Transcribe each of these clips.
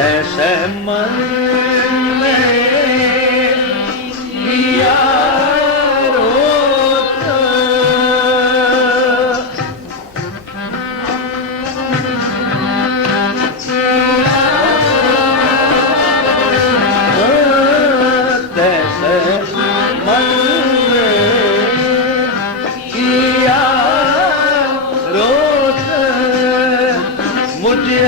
तैसे मन में किया रोता, तैसे मन में किया रोता, मुझे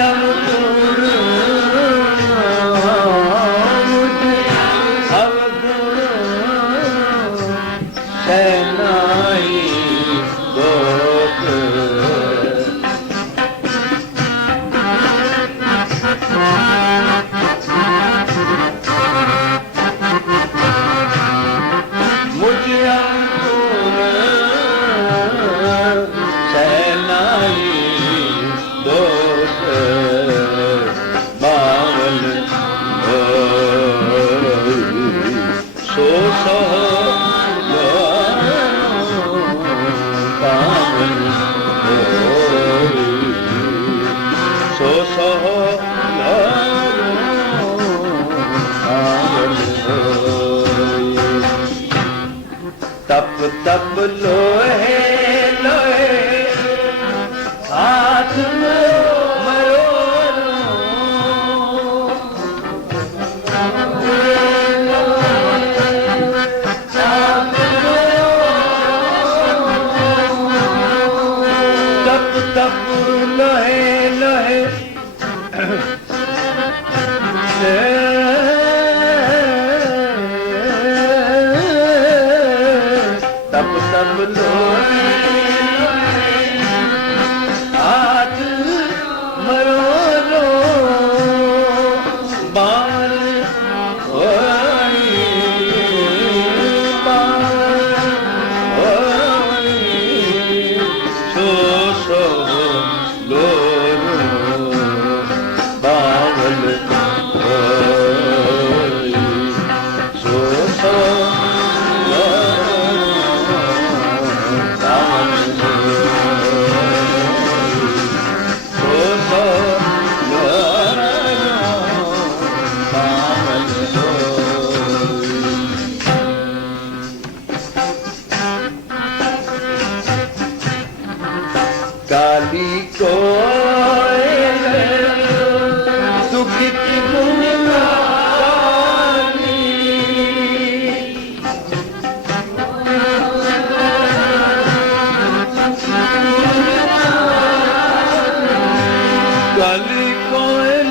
तप तप लोहे लोहे हाथ में मरोड़ो, तप तप लोहे लोहे तप तप लोहे हाथ मरोड़ो, बाण होई सो सो लोरो बावल होई सो सो काली कोयल दुखित मुरारी, काली कोयल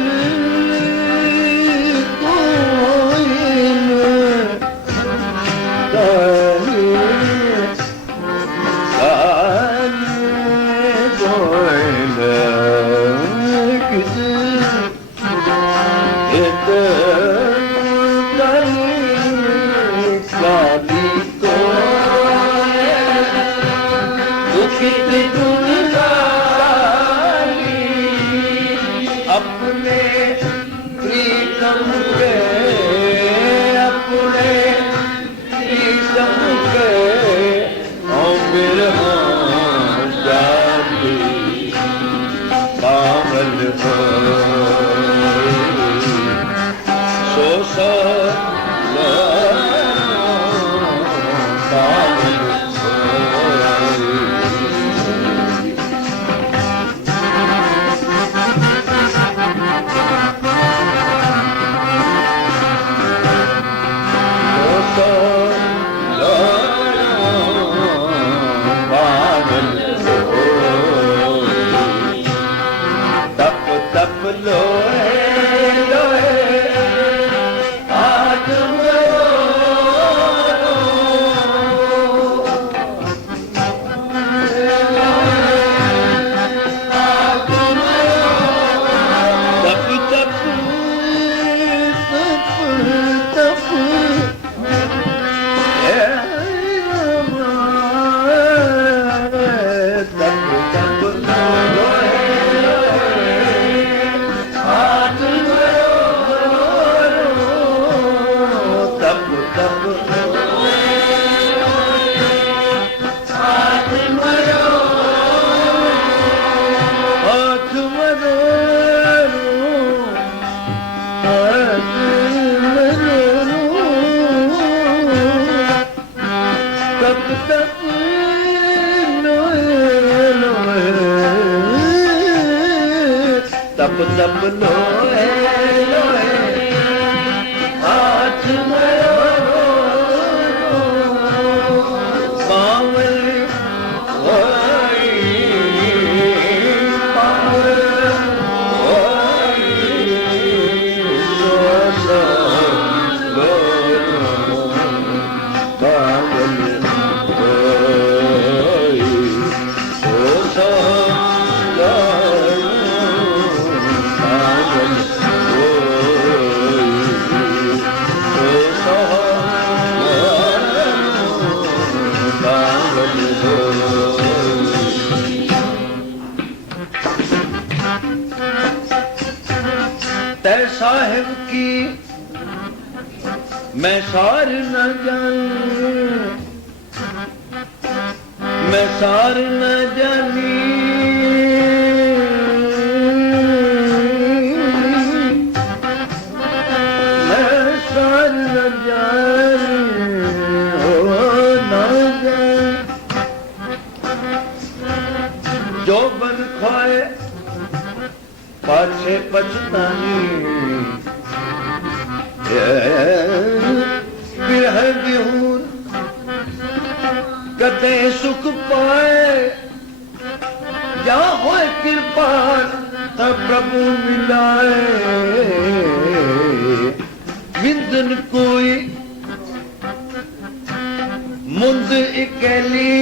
कोयल अपने प्रीतम के अपने प्रीतम के बिरहा जाती बावल सो सो तप लोहे लोहे हाथ मरोड़ो, तप तप तप तप तप तप लोहे लोहे हाथ जप लोए लोए हाथ मरो पावल साहिब की मैं सार न जानी, मैं सार न जानी, मैं सार न जानी हो न जानी। जो बन खोए पाछे पछतानी, बिरह बिहून कते सुख पाए, या होए कृपाल तब प्रभु मिलाए। विंदन कोई मुंद इकली,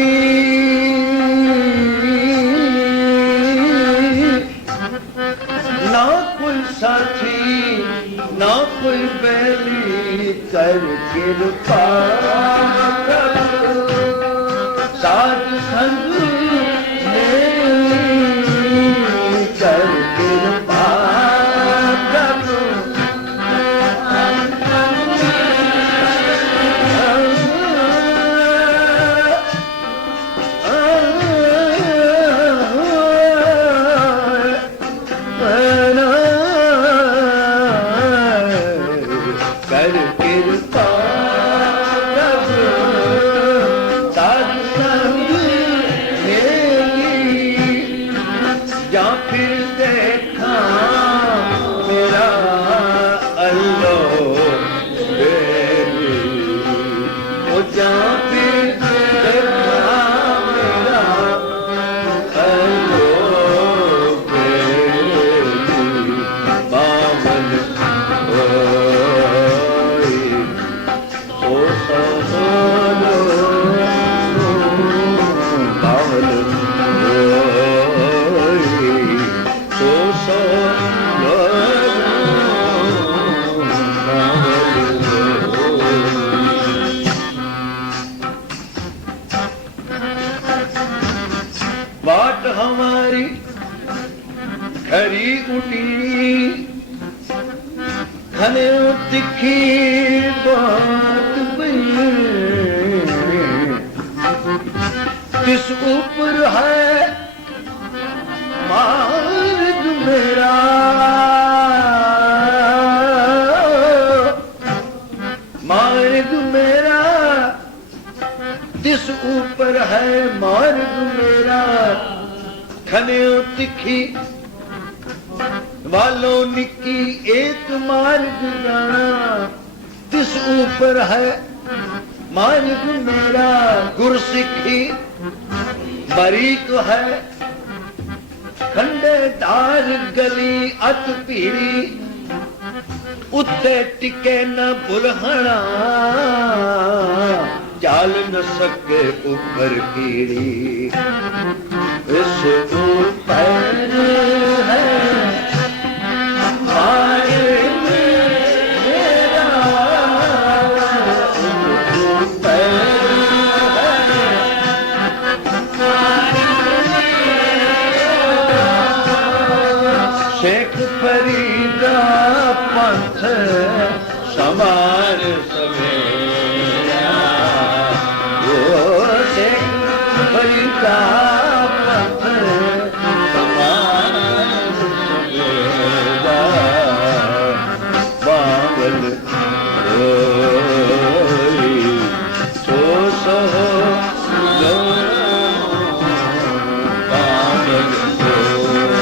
ना कोई साथी ना कोई बैली, कर कृपा साध संग मेरी, कर कृपा प्रभु। बाट हमारी खरी उठी, खने तिखी बात बनी, किस ऊपर है मार्ग मेरा, मार्ग मेरा किस ऊपर है मार्ग मेरा। खने तिखी वालों निकी एक मार्ग जाना, किस ऊपर है मार्ग मेरा। गुरसिखी बारीक है खंडे धार गली अत पीड़ी, उत्ते टिके न बुलहना, चाल न सके ऊपर कीड़ी। इस ऊपर है मार्ग मेरा, ऊपर शेख फरीदा पंथ समार सवेरा, वो शेख फरीदा पंथ समार सवेरा। बावल रोई तो सहो बावल रोई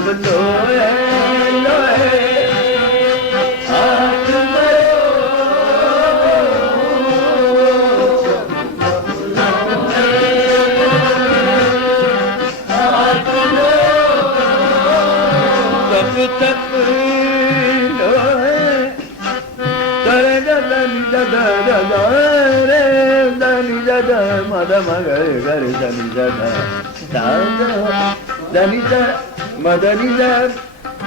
तप लोए लोए हाथ मरो तप तप लोए तरे दनी ददा ददा रे दनी ददा मद मगर गर दनी ददा दादा दनी दा मदनी दा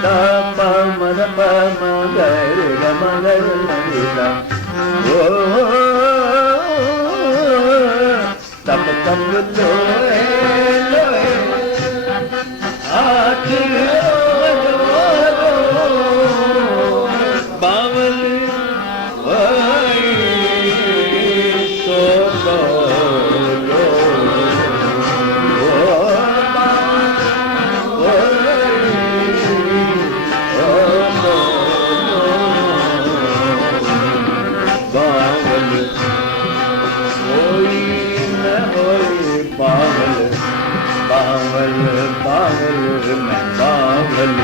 दा मा मद मा मगर ग मगर दा ओ तप तप लोए लोए हाथ बावल सो सो लो बावल होई न होई बावल बावल बावल मैं बावल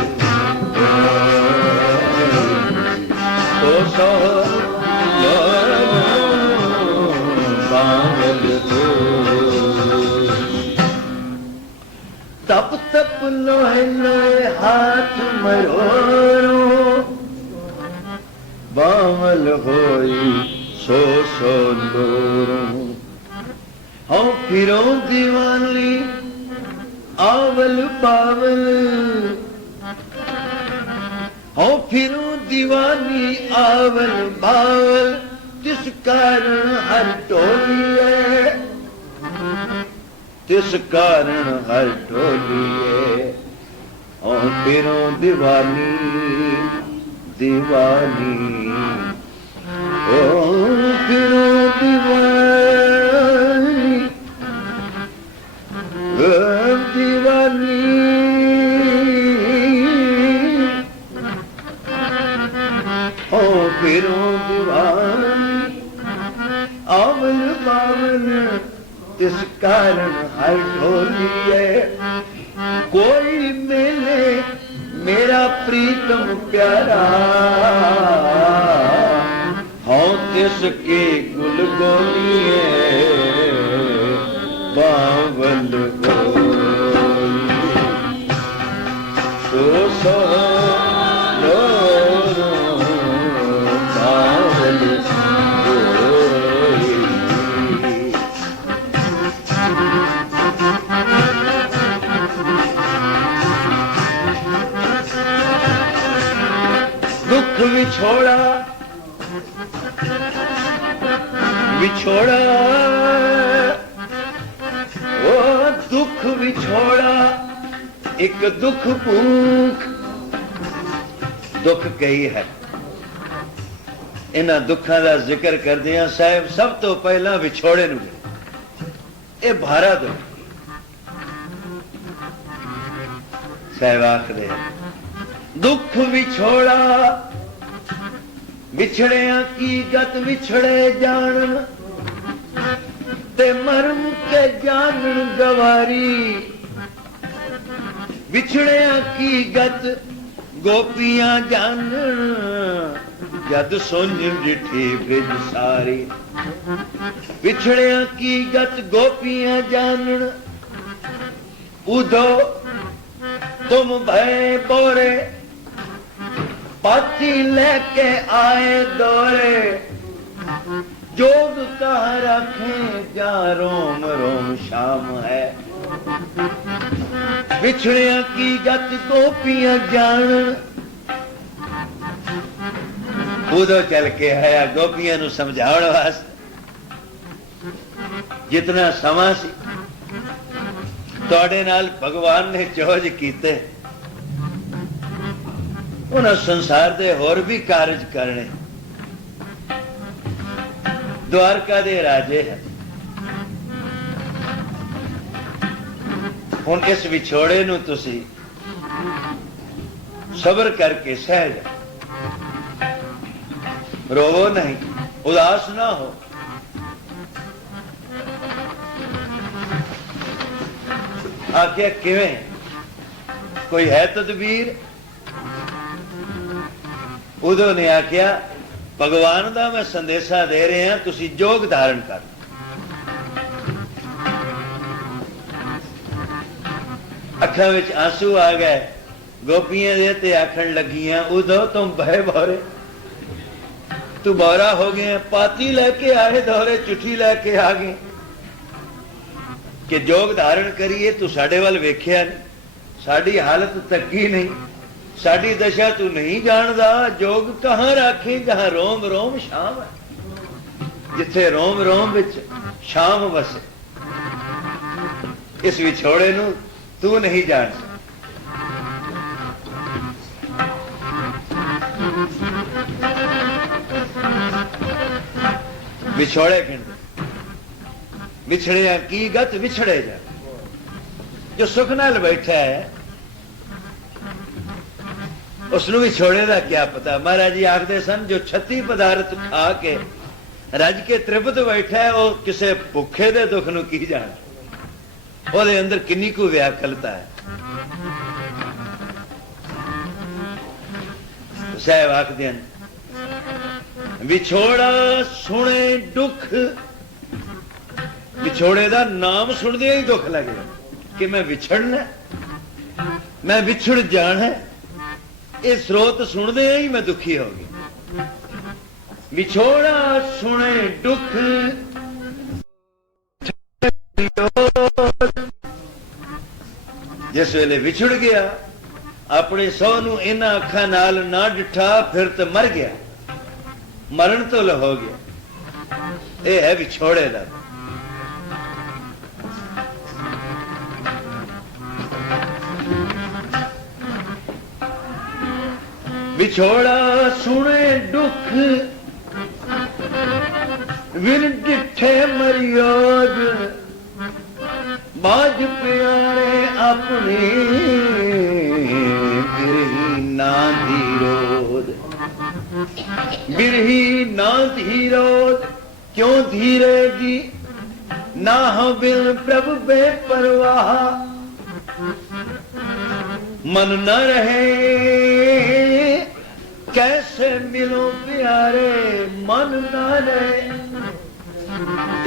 तो सो बावल हो तप तप लोहे लोहे हाथ मरोड़ो बावल होई सो सो लोरो हाँ फिरो दीवानी आवल बावल हाँ फिरो दीवानी आवल बावल तिस कारण हर टोलिए तिस कारण हर टोलिए हाँ फिरो दीवानी दीवानी ओ फिरो दीवानी दीवानी ओ फिरो दीवानी आवल बावल तिस कारण हर ढोलिए कोई मिले मेरा प्रीतम प्यारा हाँ तिसके गुल गोलिए बावल सो सो लो बावल दुख विछोड़ा विछोड़ा ओ दुख विछोड़ा एक दुख भूख दुख कई है इन्हां दुखां दा जिक्र करदियां साहिब सब तो पहला विछोड़े नूं ये भारा दुख साहिब आखदे दुख विछोड़ा विछड़िया की गत विछड़े जान ते मरम के जानन गवारी विछड़िया की गत गोपियां जानन जद सुन डिठी ब्रिज सारी विछड़िया की गत गोपियां जानन उदो तुम भय बोरे पाती लेके आए दौरे जोग कहाँ रखे जा रोम रोम शाम है बिछड़िया की गत गोपियां जान उदो चल के आया गोपियां नू समझाउण वास्ते जितना समा सी तुहाडे नाल भगवान ने चौज कीते उन्हें संसार दे होर भी कारज करने द्वारका दे राजे हैं हुण इस विछोड़े नू तुसी सबर करके सह जाओ रोवो नहीं उदास ना हो आखिया किवें कोई है तदबीर? उदो ने आख्या भगवान का मैं संदेशा दे रहा, तुसी जोग धारण कर। अखां विच आंसू आ गए, गोपियां दे ते आखण लगियां, उदो तुम बहे भौरे, तू बौरा हो गया, पाती लैके आए दौरे, चिट्ठी लैके आ गए कि जोग धारण करिए। तू साडे वल वेख्या नहीं, साडी हालत तकी नहीं, साडी दशा तू नहीं जानदा। जोग कहां राखे जहां रोम रोम शाम है, जिथे रोम रोम विच शाम वसे। इस विछोड़े नू तू नहीं जान सकता। विछोड़े कहते, विछड़िया की गत विछड़े जा। जो सुख नाल बैठा है उसनू विछोड़े का क्या पता। महाराज जी आखते सन, जो 36 पदार्थ खा के रज के तृप्त बैठा है, वो किसे भुखे दे दुख नू की जान, ਉਹਦੇ अंदर किन्नी को व्याकुलता है। साहब आखते हैं, विछोड़ा सुने दुख, विछोड़े का नाम सुनदे ही दुख लग गया कि मैं विछड़ना, मैं विछड़ जाना। ये स्रोत सुनदे ही मैं दुखी हो गया। विछोड़ा सुने दुख, जिस वेले विछड़ गया, अपने सौ नू इन्हां अखां नाल ना डिठा, फिर तो मर गया, मरण तो हो गया। यह है विछोड़े का। विछोड़ा सुने दुख, विन डिठे मरियोग, बाज प्यारे अपने बिरही ना धीरोद, बिरही ना धीरोद। क्यों धीरेगी ना हो बिन प्रभु बेपरवाह, मन न रहे कैसे मिलो प्यारे, मन न रहे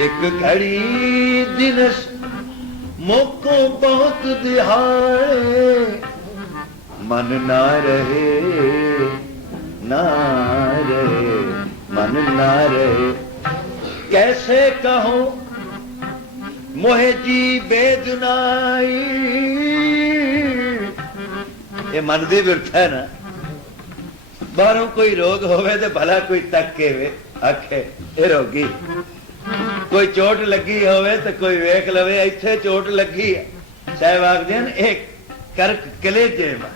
एक घड़ी दिनस मोको बहुत दिहाड़े, मन ना रहे ना रहे मन ना रहे। कैसे कहो मोहे जी बेदुनाई, ये मन दी बिरथ है ना। बाहरों कोई रोग होवे तो भला कोई तक के वे आखे ये रोगी, कोई चोट लगी होवे तो कोई वेख लवे इत्थे चोट लगी है। साहब आखदे ने एक करक कलेजे में,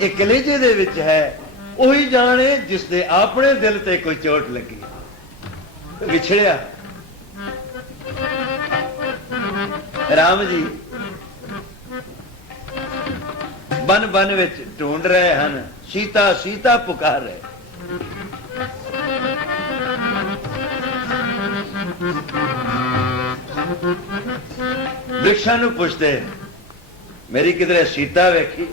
ये कलेजे दे विच है, वही जाने जिसदे अपने दिल ते कोई चोट लगी। विछड़िया राम जी बन बन विच ढूंढ रहे हैं, सीता सीता पुकार रहे। वृक्षां नूं पुछदे, मेरी किधरे सीता वेखी?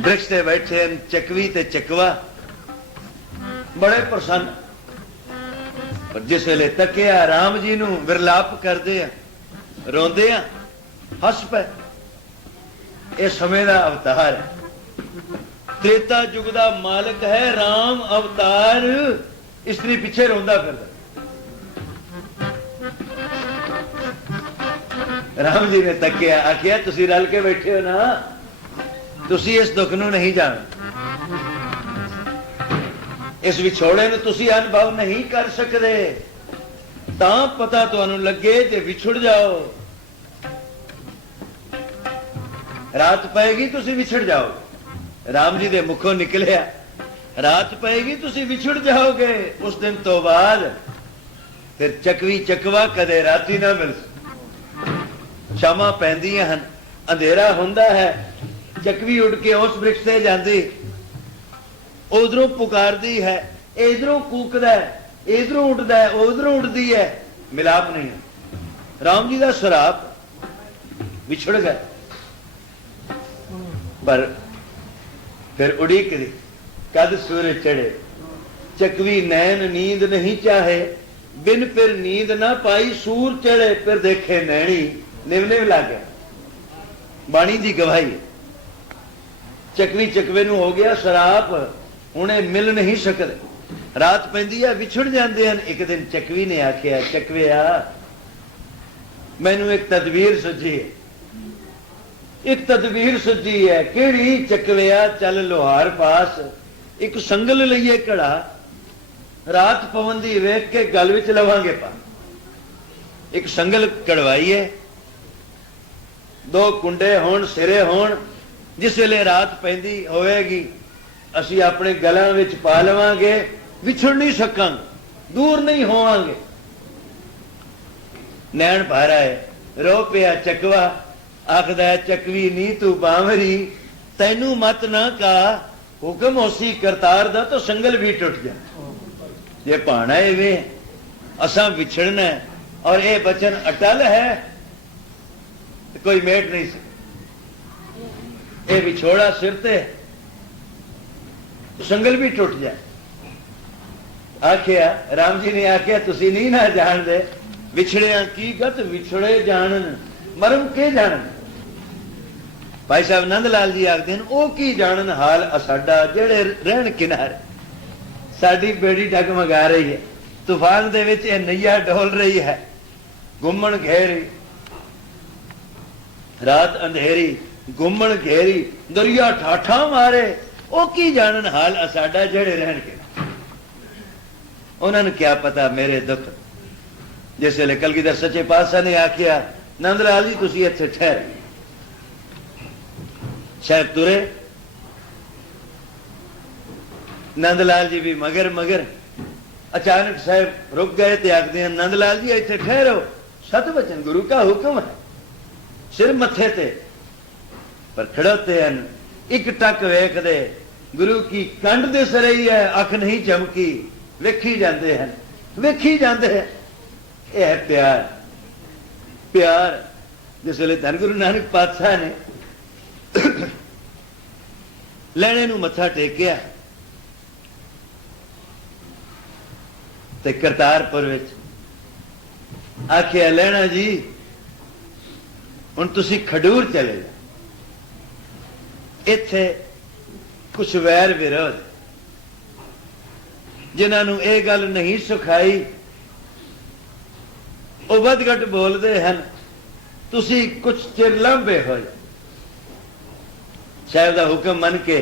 वृक्ष ते बैठे चकवी ते चकवा बड़े प्रसन्न, पर जिस वेले तकिया राम जी नूं विरलाप करदे आ, रोंदे आ, हस पे। यह समय का अवतार है, त्रेता युग का मालिक है राम अवतार, स्त्री पिछे रोंदा फिरदा। राम जी ने तकिया, आखिया तुसी रल के बैठे हो ना, तुसी इस दुख नूं नहीं जान, इस विछोड़े नूं तुसी अनुभव नहीं कर सकते, तां पता तुहानूं लगे जे विछुड़ जाओ, रात पएगी तुसी विछड़ जाओ। राम जी दे मुखों निकलिया, रात पएगी तुसी विछड़ जाओगे। उस दिन तो बाद फिर चकवी चकवा कदे राती ना मिल, शामां पैंदियां हन, अंधेरा हुंदा है, चकवी उड़ के उस वृक्ष से जाती, उधरों पुकारदी है, इधरों कूकदा है, इधरों उड़दा है, उधरों उड़दी है, मिलाप नहीं है। राम जी का सराप विछड़ गए, पर फिर उड़ीक दी कद सूरज चढ़े। चकवी नैन नींद नहीं चाहे, बिन फिर नींद ना पाई सूर चढ़े। फिर देखे नैनी निव निव लागे। बाणी की गवाही है। चकवी चकवे नूं हो गया सराप, हुणे मिल नहीं सकते। रात पैंदी है, विछड़ जाते हैं। एक दिन चकवी ने आख्या, चकविया मैनू एक तदबीर सुझी है, एक तदबीर सुझी है। केड़ी? चकविया चल लोहार पास, एक संगल लईए घड़ा, रात पवन दी वेख के गल विच लवांगे पा। एक संगल कड़वाईए, दो कुंडे होण, सिरे होण, जिस वेले रात पैंदी होएगी असी अपने गलों विच पा लवांगे, विछड़ नहीं सकांगे, दूर नहीं होवांगे। नैन भारा है, रो पिया चकवा, आखदा है चकवी नी तू बावरी, तैनू मत ना कहा, हुक्म होसी करतार दा तो संगल भी टुट जा। जे भाना इवे असां विछड़ना है और ये बचन अटल है, तो कोई मेट नहीं सकता। ये विछोड़ा सिर ते तो संगल भी टुट जाए। आख्या राम जी ने आख्या तुसी नहीं ना जान दे, विछड़िया की गत विछड़े जानन, मरम के जानन। भाई साहब नंद लाल जी आखते हैं ओ की जानन हाल साडा, जेड़े रहन किनारे। साडी बेड़ी डगमगा रही है, तूफान दे विच ये नैया डोल रही है, घुमन घेरी, रात अंधेरी, घुमन घेरी, दरिया ठाठा मारे। ओ की जानन हाल साडा, जेड़े रहन किनारे। उन्होंने क्या पता मेरे दुख। जिस वेले कलगीधर सच्चे पातशाह ने आख्या नंद लाल जी तुसी इत्थे ठहरे, साहब तुरे। नंद लाल जी भी मगर मगर। अचानक साहब रुक गए तो आखते हैं नंद लाल जी इत्थे ठहरो, सत वचन गुरु का हुक्म है। सिर मथे ते पर खड़ोते हैं, एक टक वेख दे, गुरु की कंड दिस रही है, अख नहीं चमकी, वेखी जाते हैं, वेखी जाते हैं। यह है प्यार। प्यार जिस वेले धन गुरु नानक पातशाह ने लैणे नूं मत्था टेकिया ते करतारपुर विच आखिया लैणा जी हुण तुसीं खडूर चले जाओ, इत्थे कुछ वैर विरोध जिन्हां नूं इह गल नहीं सुखाई ਉਹ ਵੱਧ-ਘੱਟ ਬੋਲਦੇ ਹਨ, ਤੁਸੀਂ ਕੁਝ ਚਿਰ ਲੰਬੇ ਹੋ ਜਾਓ। ਸਾਹਿਬ ਦਾ ਹੁਕਮ ਮੰਨ ਕੇ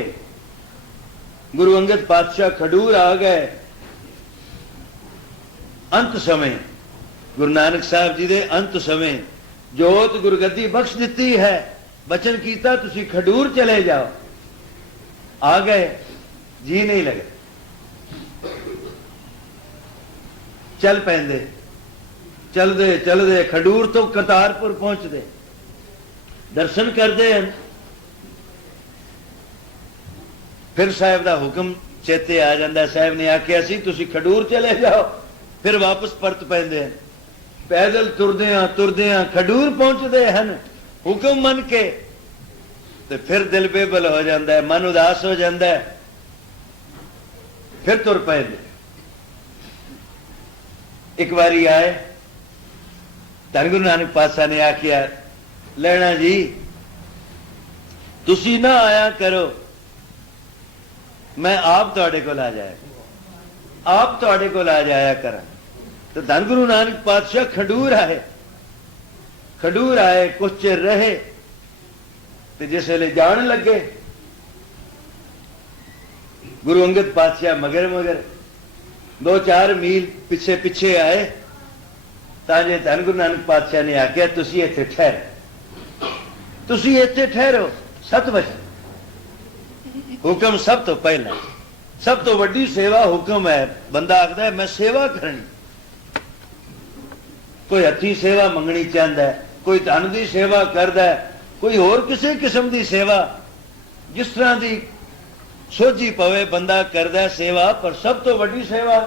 ਗੁਰੂ ਅੰਗਦ ਪਾਤਸ਼ਾਹ ਖਡੂਰ ਆ ਗਏ। ਅੰਤ ਸਮੇਂ ਗੁਰੂ ਨਾਨਕ ਸਾਹਿਬ ਜੀ ਦੇ ਅੰਤ ਸਮੇਂ ਜੋਤ ਗੁਰਗੱਦੀ ਬਖਸ਼ ਦਿੱਤੀ ਹੈ, ਬਚਨ ਕੀਤਾ ਤੁਸੀਂ ਖਡੂਰ ਚਲੇ ਜਾਓ। ਆ ਗਏ, ਜੀ ਨਹੀਂ ਲਗੇ, ਚੱਲ ਪੈਂਦੇ। चलते चलते खडूर तो करतारपुर पहुंचते, दर्शन करते हैं। फिर साहब का हुक्म चेते आ जाता। साहब ने आख्या सी तुसी खडूर चले जाओ, फिर वापस परत पैंदे हैं। पैदल तुरदे खडूर पहुंचते हैं, हुक्म मन के तो फिर दिल बेबल हो जाता है, मन उदास हो जाता है, फिर तुर पैंदे। एक बारी आए, धन गुरु नानक पातशाह ने आखिया लैणा जी तुसी ना आया करो, मैं आप तुहाडे कोल आ जाया, आप तुहाडे कोल आ जाया करा। तो धन गुरु नानक पातशाह खडूर आए, खडूर आए, कुछ चिर रहे तो जिस वेले जान लगे गुरु अंगद पातशाह मगर मगर 2-4 मील पिछे पिछे आए। ताजे धन गुरु नानक पातशाह ने आख्या तुसी इत्थे ठहरो, तुसी इत्थे ठहरो। सत वचन हुक्म सब तो पहला, सब तो वड्डी सेवा हुक्म है। बंदा आखदा है मैं सेवा करनी, कोई हथी सेवा मंगनी चाहता है, कोई धन की सेवा करता है, कोई होर किसी किस्म की सेवा, जिस तरह की सोझी पवे बंदा करदा सेवा। पर सब तो वड्डी सेवा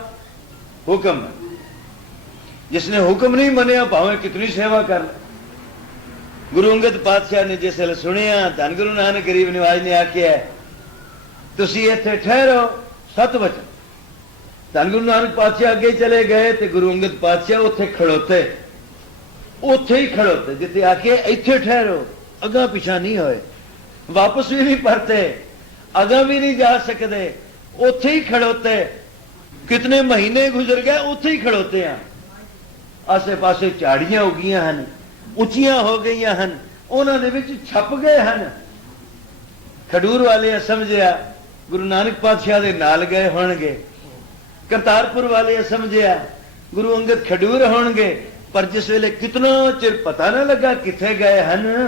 हुक्म है। जिसने हुक्म नहीं मनिया भावें कितनी सेवा कर ले। गुरु अंगद पातशाह ने जिस वेले सुनिया धन गुरु नानक गरीब निवाज ने आख्या तुसी इत्थे ठहरो सत वचन। धन गुरु नानक पातशाह अगे चले गए तो गुरु अंगद पातशाह उत्थे खड़ोते, उत्थे ही खड़ोते जिथे आके इत्थे ठहरो, अगा पिछा नहीं होए, वापस भी नहीं परते, अगा भी नहीं जा सकते, उत्थे ही खड़ोते। कितने महीने गुजर गए उत्थे ही खड़ोते हैं। आसे पासे झाड़ियां उगियां हैं, उचियां हो गई हैं, उन्होंने विच छप गए हैं। खडूर वाले समझिया गुरु नानक पातशाह दे नाल गए होणगे, करतारपुर वाले समझिया गुरु अंगद खडूर होणगे। पर जिस वेले कितना चिर पता ना लगा किथे गए हैं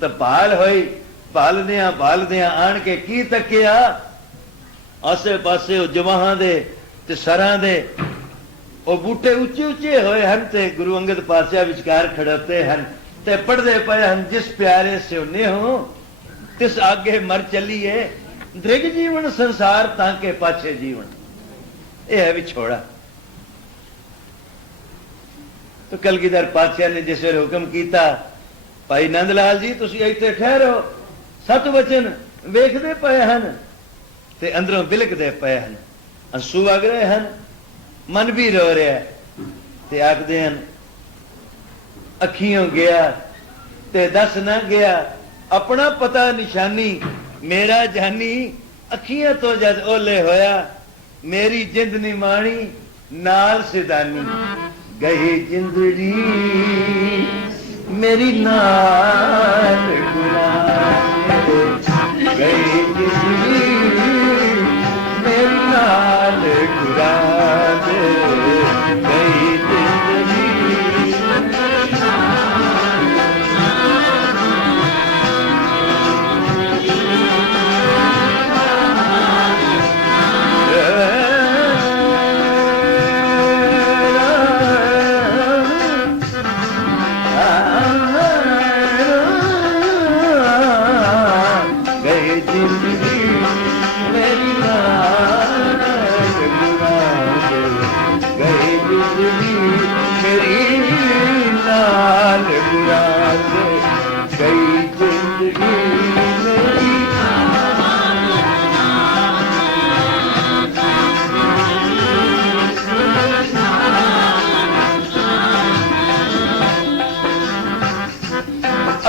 तो भाल होई। भालदियां आन के की तकिया, आसे पासे जवाहां दे ते सरां दे ਉਹ बूटे उच्चे उच्चे होए हैं ते गुरु अंगद पातशाह विचकार खड़ोते हैं ते पढ़ते पे हैं जिस प्यारे सोने हो तिस आगे मर चलिए, दृग जीवन संसार ताके पाछे जीवन। यह है विछोड़ा। तो कलगीधर पातशाह ने जिस वेले हुक्म किया भाई नंद लाल जी तुसी इत्थे ठहरो, सत वचन वेखदे पे हैं ते अंदरों बिलकदे पे हैं, अंसू वग रहे हैं, मन भी रो रहा है। ते आखदे हैं अखियों गया ते दस ना गया, अपना पता निशानी मेरा जानी, अखियां तो जद ओले होया मेरी जिंद नी माणी नाल सिदानी। गई जिंदड़ी मेरी नाल गई जिंदड़ी मेरी नाल गई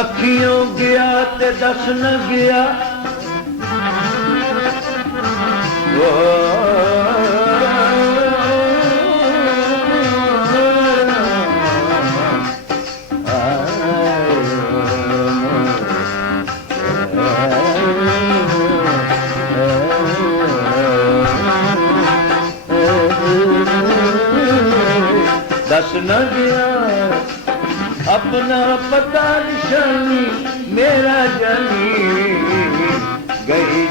अखियों गया ते दस न गया, दस न गया अपना पता निशानी मेरा जानी। गई